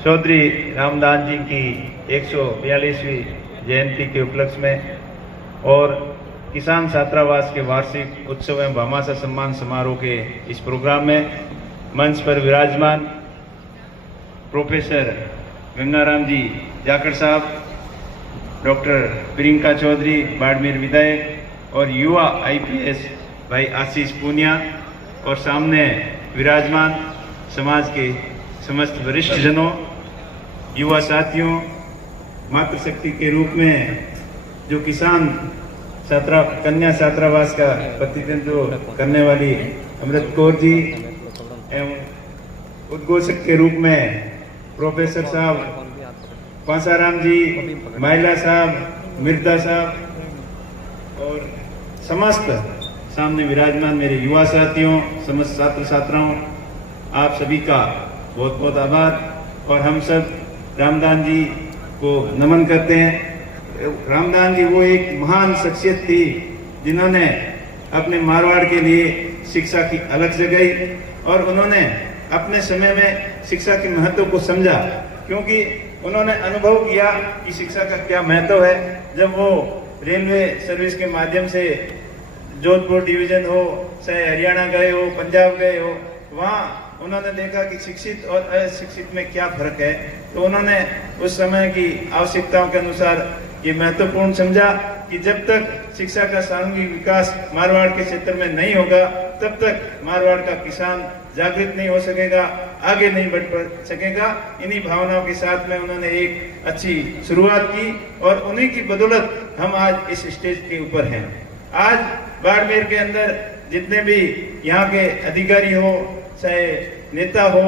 चौधरी रामदास जी की 142वीं जयंती के उपलक्ष्य में और किसान छात्रावास के वार्षिक उत्सव एवं भामाशाह सम्मान समारोह के इस प्रोग्राम में मंच पर विराजमान प्रोफेसर गंगाराम जी जाखड़ साहब, डॉक्टर प्रियंका चौधरी बाड़मेर विधायक और युवा IPS भाई आशीष पूनिया और सामने विराजमान समाज के समस्त वरिष्ठ जनों, युवा साथियों, मातृशक्ति के रूप में जो किसान कन्या छात्रावास का प्रतिनिधित्व करने वाली अमृत कौर जी एवं उद्घोषक के रूप में प्रोफेसर साहब पासाराम जी, महिला साहब, मिर्दा साहब और समस्त सामने विराजमान मेरे युवा साथियों, समस्त छात्र छात्राओं, आप सभी का बहुत बहुत आभार। और हम सब रामदास जी को नमन करते हैं। रामदास जी वो एक महान शख्सियत थी जिन्होंने अपने मारवाड़ के लिए शिक्षा की अलग जगाई और उन्होंने अपने समय में शिक्षा के महत्व को समझा, क्योंकि उन्होंने अनुभव किया कि शिक्षा का क्या महत्व है। जब वो रेलवे सर्विस के माध्यम से जोधपुर डिवीजन हो, चाहे हरियाणा गए हो, पंजाब गए हो, वहाँ उन्होंने देखा कि शिक्षित और अशिक्षित में क्या फर्क है। तो उन्होंने उस समय की आवश्यकताओं के अनुसार ये महत्वपूर्ण समझा कि जब तक शिक्षा का सामूहिक विकास मारवाड़ के क्षेत्र में नहीं होगा, तब तक मारवाड़ का किसान जागृत नहीं हो सकेगा, आगे नहीं बढ़ सकेगा। इन्हीं भावनाओं के साथ में उन्होंने एक अच्छी शुरुआत की और उन्हीं की बदौलत हम आज इस स्टेज के ऊपर हैं। आज बाड़मेर के अंदर जितने भी यहाँ के अधिकारी हो, चाहे नेता हो,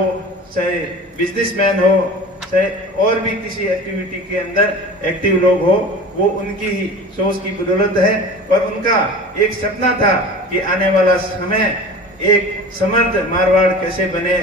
चाहे बिजनेसमैन हो, चाहे और भी किसी एक्टिविटी के अंदर एक्टिव लोग हो, वो उनकी ही सोच की बदौलत है। और उनका एक सपना था कि आने वाला समय एक समर्थ मारवाड़ कैसे बने,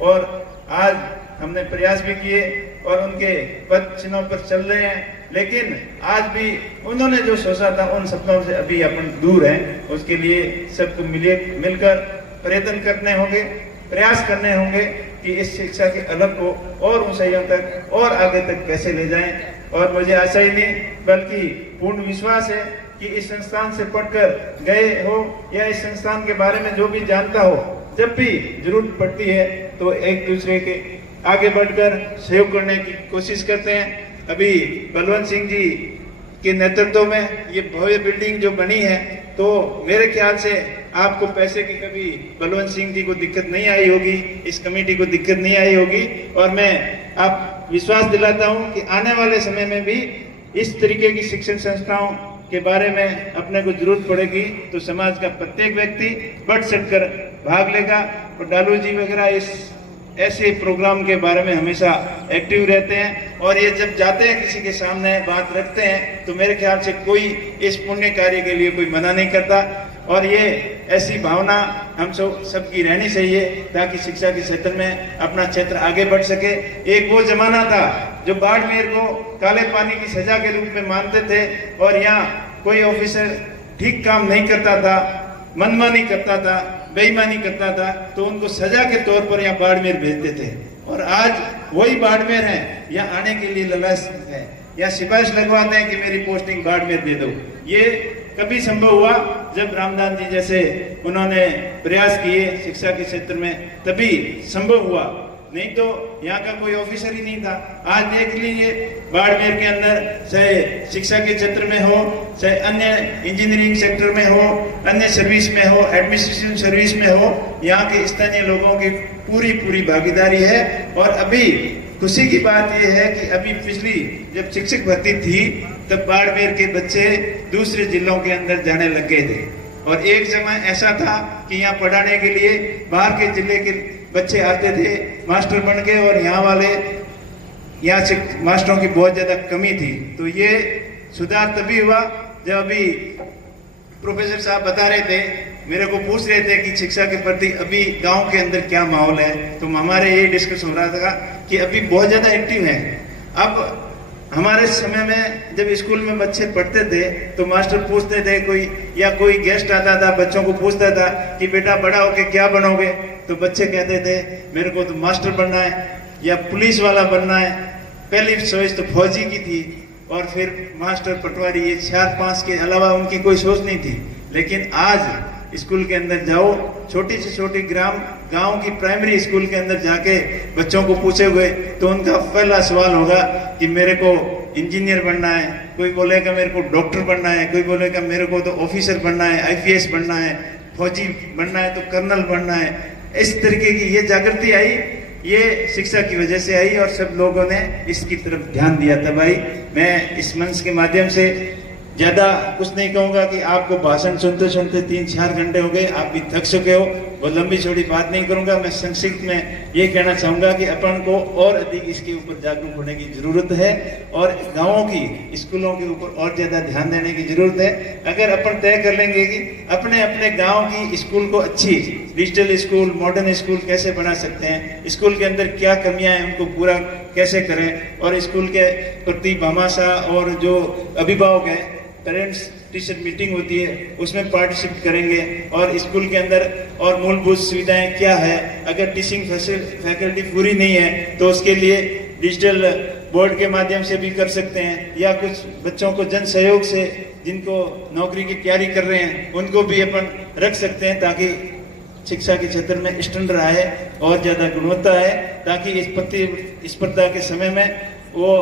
और आज हमने प्रयास भी किए और उनके पद चिन्हों पर चल रहे हैं। लेकिन आज भी उन्होंने जो सोचा था उन सपनों से अभी अपन दूर हैं। उसके लिए सबको मिलकर प्रयत्न करने होंगे, प्रयास करने होंगे कि इस शिक्षा के अलग को और ऊंचाइयों तक और आगे तक कैसे ले जाएं। और मुझे आशा ही नहीं बल्कि पूर्ण विश्वास है कि इस संस्थान से पढ़कर गए हो या इस संस्थान के बारे में जो भी जानता हो, जब भी जरूरत पड़ती है तो एक दूसरे के आगे बढ़कर सहयोग करने की कोशिश करते हैं। अभी बलवंत सिंह जी के नेतृत्व में ये भव्य बिल्डिंग जो बनी है, तो मेरे ख्याल से आपको पैसे की कभी बलवंत सिंह जी को दिक्कत नहीं आई होगी, इस कमेटी को दिक्कत नहीं आई होगी। और मैं आप विश्वास दिलाता हूं कि आने वाले समय में भी इस तरीके की शिक्षण संस्थाओं के बारे में अपने को जरूरत पड़ेगी तो समाज का प्रत्येक व्यक्ति बढ़ चढ़कर भाग लेगा। और डालू जी वगैरह इस ऐसे प्रोग्राम के बारे में हमेशा एक्टिव रहते हैं और ये जब जाते हैं किसी के सामने बात रखते हैं तो मेरे ख्याल से कोई इस पुण्य कार्य के लिए कोई मना नहीं करता। और ये ऐसी भावना हम सबकी रहनी चाहिए ताकि शिक्षा के क्षेत्र में अपना क्षेत्र आगे बढ़ सके। एक वो जमाना था जो बाड़मेर को काले पानी की सजा के रूप में मानते थे और यहाँ कोई ऑफिसर ठीक काम नहीं करता था, मनमानी करता था, बेईमानी करता था, तो उनको सजा के तौर पर यहाँ बाड़मेर भेजते थे। और आज वही बाड़मेर है, यहाँ आने के लिए लालच है, या सिफारिश लगवाते हैं कि मेरी पोस्टिंग बाड़मेर दे दो। ये कभी संभव हुआ जब रामदास जी जैसे उन्होंने प्रयास किए शिक्षा के क्षेत्र में, तभी संभव हुआ, नहीं तो यहाँ का कोई ऑफिसर ही नहीं था। आज देख लीजिए बाड़मेर के अंदर चाहे शिक्षा के क्षेत्र में हो, चाहे अन्य इंजीनियरिंग सेक्टर में हो, अन्य सर्विस में हो, एडमिनिस्ट्रेशन सर्विस में हो, यहाँ के स्थानीय लोगों की पूरी भागीदारी है। और अभी खुशी की बात यह है कि अभी पिछली जब शिक्षक भर्ती थी तब बाड़मेर के बच्चे दूसरे जिलों के अंदर जाने लग गए थे। और एक समय ऐसा था कि यहाँ पढ़ाने के लिए बाहर के जिले के बच्चे आते थे मास्टर बन के, और यहाँ से मास्टरों की बहुत ज्यादा कमी थी। तो ये सुधार तभी हुआ जब अभी प्रोफेसर साहब बता रहे थे, मेरे को पूछ रहे थे कि शिक्षा के प्रति अभी गांव के अंदर क्या माहौल है। तो हमारे ये डिस्कस हो रहा था कि अभी बहुत ज्यादा एक्टिव है। अब हमारे समय में जब स्कूल में बच्चे पढ़ते थे तो मास्टर पूछते थे, कोई गेस्ट आता था बच्चों को पूछता था कि बेटा बड़ा होके क्या बनोगे, तो बच्चे कहते थे मेरे को तो मास्टर बनना है। या पुलिस वाला बनना है। पहली चॉइस तो फौजी की थी और फिर मास्टर, पटवारी, ये 4-5 के अलावा उनकी कोई सोच नहीं थी। लेकिन आज स्कूल के अंदर जाओ, छोटी से छोटी गांव की प्राइमरी स्कूल के अंदर जाके बच्चों को पूछे हुए तो उनका पहला सवाल होगा कि मेरे को इंजीनियर बनना है, कोई बोलेगा मेरे को डॉक्टर बनना है, कोई बोलेगा मेरे को तो ऑफिसर बनना है, आईपीएस बनना है, फौजी बनना है तो कर्नल बनना है। इस तरीके की ये जागृति आई, ये शिक्षा की वजह से आई और सब लोगों ने इसकी तरफ ध्यान दिया था। भाई मैं इस मंच के माध्यम से ज़्यादा कुछ नहीं कहूँगा कि आपको भाषण सुनते सुनते 3-4 घंटे हो गए, आप भी थक चुके हो, वो लंबी चौड़ी बात नहीं करूँगा। मैं संक्षिप्त में ये कहना चाहूँगा कि अपन को और अधिक इसके ऊपर जागरूक होने की ज़रूरत है और गाँवों की स्कूलों के ऊपर और ज़्यादा ध्यान देने की ज़रूरत है। अगर अपन तय कर लेंगे कि अपने अपने गाँव की स्कूल को अच्छी डिजिटल स्कूल, मॉडर्न स्कूल कैसे बना सकते हैं, स्कूल के अंदर क्या कमियां हैं उनको पूरा कैसे करें, और स्कूल के प्रति भामाशाह और जो अभिभावक हैं, पेरेंट्स टीचर मीटिंग होती है उसमें पार्टिसिपेट करेंगे और स्कूल के अंदर और मूलभूत सुविधाएं क्या है। अगर टीचिंग फैकल्टी पूरी नहीं है तो उसके लिए डिजिटल बोर्ड के माध्यम से भी कर सकते हैं, या कुछ बच्चों को जन सहयोग से जिनको नौकरी की तैयारी कर रहे हैं उनको भी अपन रख सकते हैं, ताकि शिक्षा के क्षेत्र में स्टैंडर्ड आए और ज़्यादा गुणवत्ता आए, ताकि इस प्रतिस्पर्धा के समय में वो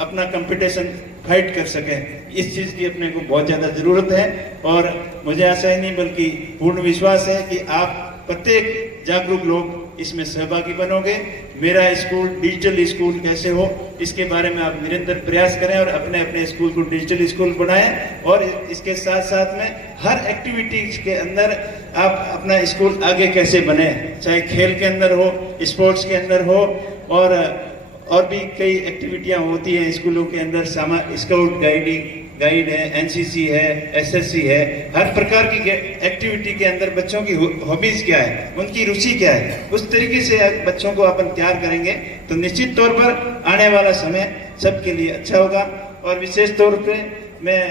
अपना कंपटीशन फाइट कर सके। इस चीज़ की अपने को बहुत ज़्यादा ज़रूरत है और मुझे आशा ही नहीं बल्कि पूर्ण विश्वास है कि आप प्रत्येक जागरूक लोग इसमें सहभागी बनोगे। मेरा स्कूल डिजिटल स्कूल कैसे हो इसके बारे में आप निरंतर प्रयास करें और अपने अपने स्कूल को डिजिटल स्कूल बनाएं, और इसके साथ साथ में हर एक्टिविटीज के अंदर आप अपना स्कूल आगे कैसे बने, चाहे खेल के अंदर हो, स्पोर्ट्स के अंदर हो, और भी कई एक्टिविटियां होती हैं स्कूलों के अंदर, स्काउट गाइड है, एनसीसी है, एसएससी है, हर प्रकार की एक्टिविटी के अंदर बच्चों की हॉबीज क्या है, उनकी रुचि क्या है, उस तरीके से बच्चों को अपन तैयार करेंगे तो निश्चित तौर पर आने वाला समय सबके लिए अच्छा होगा। और विशेष तौर पे मैं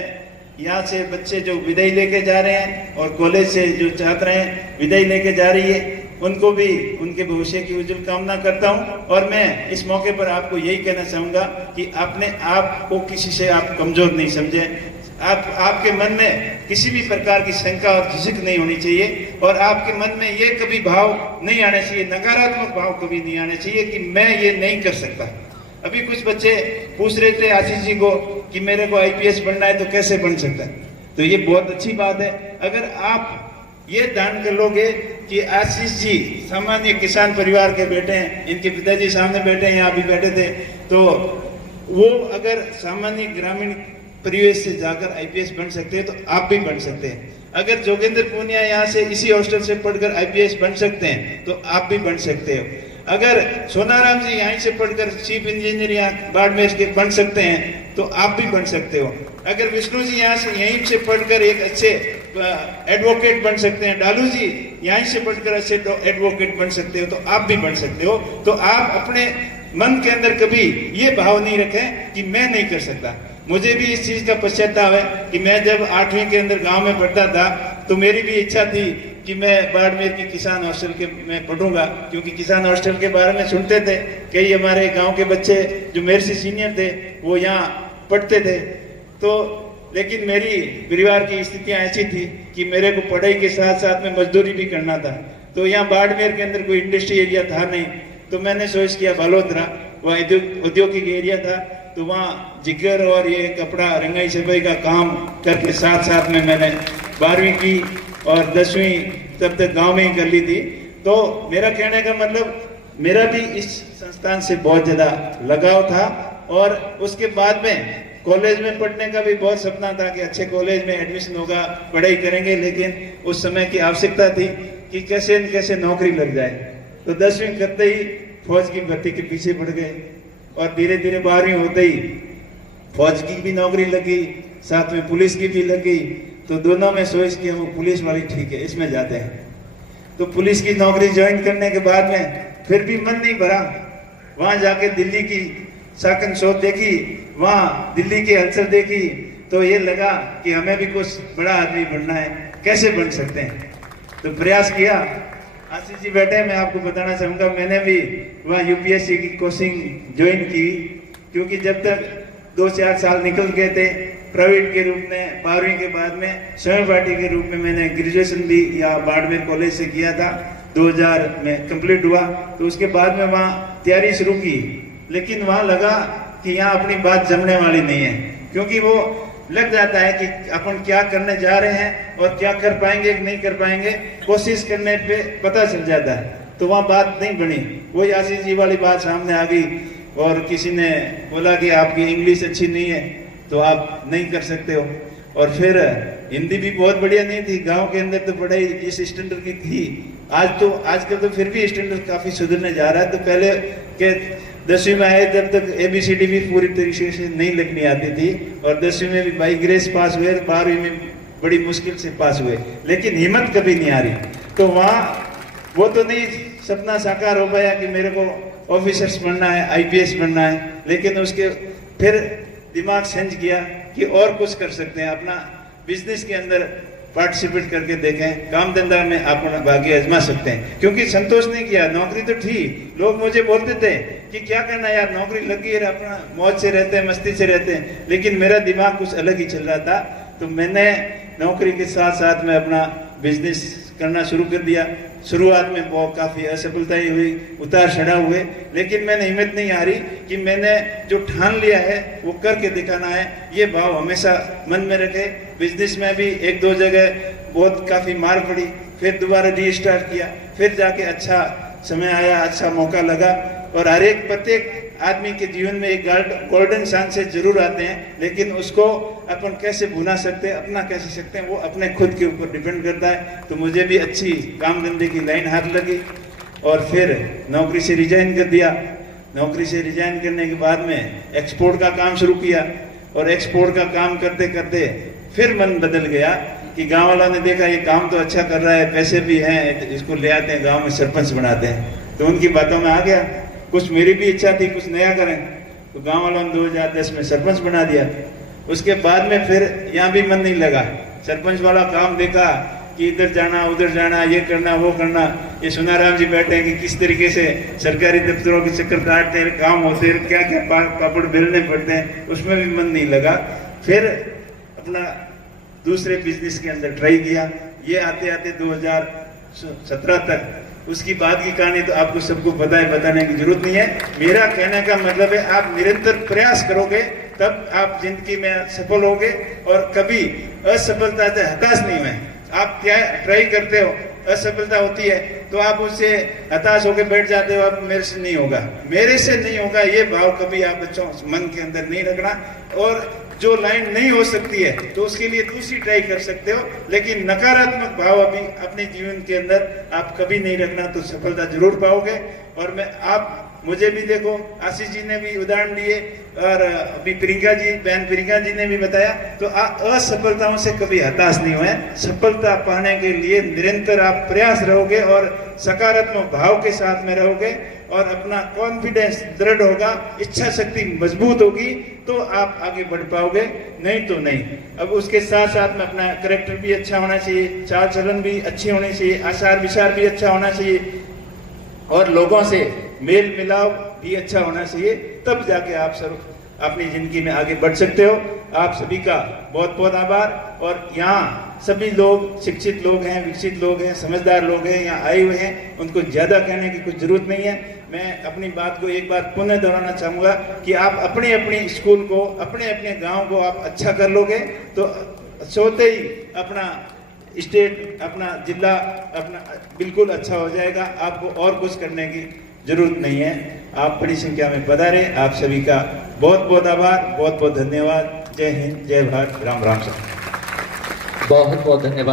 यहाँ से बच्चे जो विदाई लेके जा रहे हैं और कॉलेज से जो छात्राएं विदाई लेके जा रही है उनको भी उनके भविष्य की उज्जवल कामना करता हूं। और मैं इस मौके पर आपको यही कहना चाहूंगा कि अपने आप को किसी से आप कमजोर नहीं समझें। आपके मन में किसी भी प्रकार की शंका और झिझक नहीं होनी चाहिए और आपके मन में ये कभी भाव नहीं आना चाहिए, नकारात्मक भाव कभी नहीं आने चाहिए कि मैं ये नहीं कर सकता। अभी कुछ बच्चे पूछ रहे थे आशीष जी को कि मेरे को आईपीएस बनना है तो कैसे बन सकता है, तो ये बहुत अच्छी बात है। अगर आप ये ध्यान कर लोगे कि आशीष जी सामान्य किसान परिवार के बेटे हैं, इनके पिताजी सामने बैठे हैं, यहाँ भी बैठे थे, तो वो अगर सामान्य ग्रामीण परिवेश से जाकर आईपीएस बन सकते हैं तो आप भी बन सकते हैं। अगर जोगेंद्र पूनिया यहाँ से इसी हॉस्टल से पढ़कर आईपीएस बन सकते हैं तो आप भी बन सकते हो। अगर सोनाराम जी यहीं से पढ़कर चीफ इंजीनियर यहाँ बाड़मेर के बन सकते हैं तो आप भी बन सकते हो। अगर विष्णु जी यहाँ से यहीं से पढ़कर एक अच्छे एडवोकेट बन सकते हैं, डालू जी यहीं से पढ़कर अच्छे एडवोकेट बन सकते हो तो आप भी बन सकते हो। तो आप अपने मन के अंदर कभी ये भाव नहीं रखें कि मैं नहीं कर सकता। मुझे भी इस चीज का पश्चाताप है कि मैं जब 8वीं के अंदर गांव में पढ़ता था तो मेरी भी इच्छा थी कि मैं बाड़मेर की किसान हॉस्टल के में पढ़ूंगा, क्योंकि किसान हॉस्टल के बारे में सुनते थे। कई हमारे गांव के बच्चे जो मेरे से सीनियर थे वो यहाँ पढ़ते थे, तो लेकिन मेरी परिवार की स्थितियाँ ऐसी थी कि मेरे को पढ़ाई के साथ साथ में मजदूरी भी करना था। तो यहाँ बाड़मेर के अंदर कोई इंडस्ट्री एरिया था नहीं, तो मैंने सोच किया बालोतरा, वहाँ औद्योगिक एरिया था, तो वहाँ जिगर और ये कपड़ा रंगाई छपाई का काम करके साथ साथ में मैंने 12वीं की और 10वीं तब तक गांव में ही कर ली थी। तो मेरा कहने का मतलब मेरा भी इस संस्थान से बहुत ज़्यादा लगाव था और उसके बाद में कॉलेज में पढ़ने का भी बहुत सपना था कि अच्छे कॉलेज में एडमिशन होगा, पढ़ाई करेंगे, लेकिन उस समय की आवश्यकता थी कि कैसे न कैसे नौकरी लग जाए। तो 10वीं करते ही फौज की भर्ती के पीछे पड़ गए और धीरे धीरे 12वीं होते ही फौज की भी नौकरी लगी, साथ में पुलिस की भी लगी। तो दोनों में सोच किया वो पुलिस वाली ठीक है, इसमें जाते हैं। तो पुलिस की नौकरी ज्वाइन करने के बाद में फिर भी मन नहीं भरा। वहाँ जाके दिल्ली की साकन शोध देखी, वहाँ दिल्ली की हलचल देखी, तो ये लगा कि हमें भी कुछ बड़ा आदमी बनना है, कैसे बन सकते हैं। तो प्रयास किया, आशीष जी बैठे, मैं आपको बताना चाहूँगा, मैंने भी वहाँ यूपीएससी की कोचिंग ज्वाइन की, क्योंकि जब तक 2-4 साल निकल गए थे प्राइवेट के रूप में, 12वीं के बाद में स्वयं पार्टी के रूप में मैंने ग्रेजुएशन भी या बाड़मेर कॉलेज से किया था, 2000 में कंप्लीट हुआ। तो उसके बाद में वहाँ तैयारी शुरू की, लेकिन वहाँ लगा कि यहाँ अपनी बात जमने वाली नहीं है, क्योंकि वो लग जाता है कि अपन क्या करने जा रहे हैं और क्या कर पाएंगे कि नहीं कर पाएंगे, कोशिश करने पे पता चल जाता है। तो वहाँ बात नहीं बनी, वही आशीष जी वाली बात सामने आ गई और किसी ने बोला कि आपकी इंग्लिश अच्छी नहीं है तो आप नहीं कर सकते हो। और फिर हिंदी भी बहुत बढ़िया नहीं थी, गांव के अंदर तो पढ़ाई इस स्टैंडर्ड की थी, आजकल तो फिर भी स्टैंडर्ड काफी सुधरने जा रहा है। तो पहले के 10वीं में आए तब तक ABCD भी पूरी तरीके से नहीं लिखनी आती थी, और 10वीं में भी बाई ग्रेस पास हुए, 12वीं में बड़ी मुश्किल से पास हुए, लेकिन हिम्मत कभी नहीं आ रही। तो वहाँ वो तो नहीं सपना साकार हो पाया कि मेरे को ऑफिसर्स बनना है, IPS बनना है, लेकिन उसके फिर दिमाग सेंच किया कि और कुछ कर सकते हैं, अपना बिजनेस के अंदर पार्टिसिपेट करके देखें, काम धंधा में अपना भाग्य आजमा सकते हैं। क्योंकि संतोष नहीं किया, नौकरी तो थी, लोग मुझे बोलते थे कि क्या करना यार, नौकरी लगी है, अपना मौज से रहते हैं, मस्ती से रहते हैं, लेकिन मेरा दिमाग कुछ अलग ही चल रहा था। तो मैंने नौकरी के साथ साथ में अपना बिजनेस करना शुरू कर दिया। शुरुआत में बहुत काफ़ी असफलताएं हुई, उतार चढ़ाव हुए, लेकिन मैंने हिम्मत नहीं हारी कि मैंने जो ठान लिया है वो करके दिखाना है, ये भाव हमेशा मन में रखे। बिजनेस में भी 1-2 जगह बहुत काफ़ी मार पड़ी, फिर दोबारा रीस्टार्ट किया, फिर जाके अच्छा समय आया, अच्छा मौका लगा। और हर एक प्रत्येक आदमी के जीवन में एक गोल्डन चांसेस जरूर आते हैं, लेकिन उसको अपन कैसे भुना सकते हैं, अपना कैसे सकते हैं, वो अपने खुद के ऊपर डिपेंड करता है। तो मुझे भी अच्छी काम धंधे की लाइन हाथ लगी और फिर नौकरी से रिजाइन कर दिया। नौकरी से रिजाइन करने के बाद में एक्सपोर्ट का काम शुरू किया, और एक्सपोर्ट का काम करते करते फिर मन बदल गया कि गाँव वालों ने देखा ये काम तो अच्छा कर रहा है, पैसे भी हैं, इसको ले आते हैं गाँव में सरपंच बनाते हैं। तो उनकी बातों में आ गया, कुछ मेरी भी इच्छा थी कुछ नया करें, तो गांव वालों ने 2010 में सरपंच बना दिया। उसके बाद में फिर यहाँ भी मन नहीं लगा, सरपंच वाला काम देखा कि इधर जाना उधर जाना, ये करना वो करना। ये सुनाराम जी बैठे हैं कि किस तरीके से सरकारी दफ्तरों के चक्कर काटते हैं, काम होते हैं, क्या क्या पापड़ बेलने पड़ते हैं, उसमें भी मन नहीं लगा। फिर अपना दूसरे बिजनेस के अंदर ट्राई किया। ये आते आते 2017 तक, उसकी बाद की कहानी तो आपको सबको पता है, बताने की जरूरत नहीं है। मेरा कहने का मतलब है आप निरंतर प्रयास करोगे तब आप जिंदगी में सफल होगे, और कभी असफलता से हताश नहीं हुए। आप क्या ट्राई करते हो, असफलता होती है तो आप उससे हताश होकर बैठ जाते हो, अब मेरे से नहीं होगा, मेरे से नहीं होगा, ये भाव कभी आप बच्चों मन के अंदर नहीं रखना। और जो लाइन नहीं हो सकती है तो उसके लिए दूसरी ट्राई कर सकते हो, लेकिन नकारात्मक भाव अभी अपने जीवन के अंदर आप कभी नहीं रखना, तो सफलता जरूर पाओगे। और मैं आप मुझे भी देखो, आशीष जी ने भी उदाहरण दिए और अभी प्रियंका जी, बहन प्रियंका जी ने भी बताया, तो असफलताओं से कभी हताश नहीं हुए। सफलता पाने के लिए निरंतर आप प्रयास रहोगे और सकारात्मक भाव के साथ में रहोगे, और अपना कॉन्फिडेंस दृढ़ होगा, इच्छा शक्ति मजबूत होगी, तो आप आगे बढ़ पाओगे, नहीं तो नहीं। अब उसके साथ साथ में अपना कैरेक्टर भी अच्छा होना चाहिए, चाल चलन भी अच्छी होनी चाहिए, आचार विचार भी अच्छा होना चाहिए, और लोगों से मेल मिलाव भी अच्छा होना चाहिए, तब जाके आप सब अपनी जिंदगी में आगे बढ़ सकते हो। आप सभी का बहुत बहुत आभार। और यहाँ सभी लोग शिक्षित लोग हैं, विकसित लोग हैं, समझदार लोग हैं, यहाँ आए हुए हैं, उनको ज़्यादा कहने की कुछ जरूरत नहीं है। मैं अपनी बात को एक बार पुनः दोहराना चाहूँगा कि आप अपने अपने स्कूल को, अपने अपने गांव को आप अच्छा कर लोगे तो सोते ही अपना स्टेट, अपना जिला, अपना बिल्कुल अच्छा हो जाएगा। आपको और कुछ करने की जरूरत नहीं है। आप बड़ी संख्या में पधारे, आप सभी का बहुत बहुत आभार, बहुत बहुत धन्यवाद। जय हिंद, जय भारत, राम राम। बहुत बहुत धन्यवाद।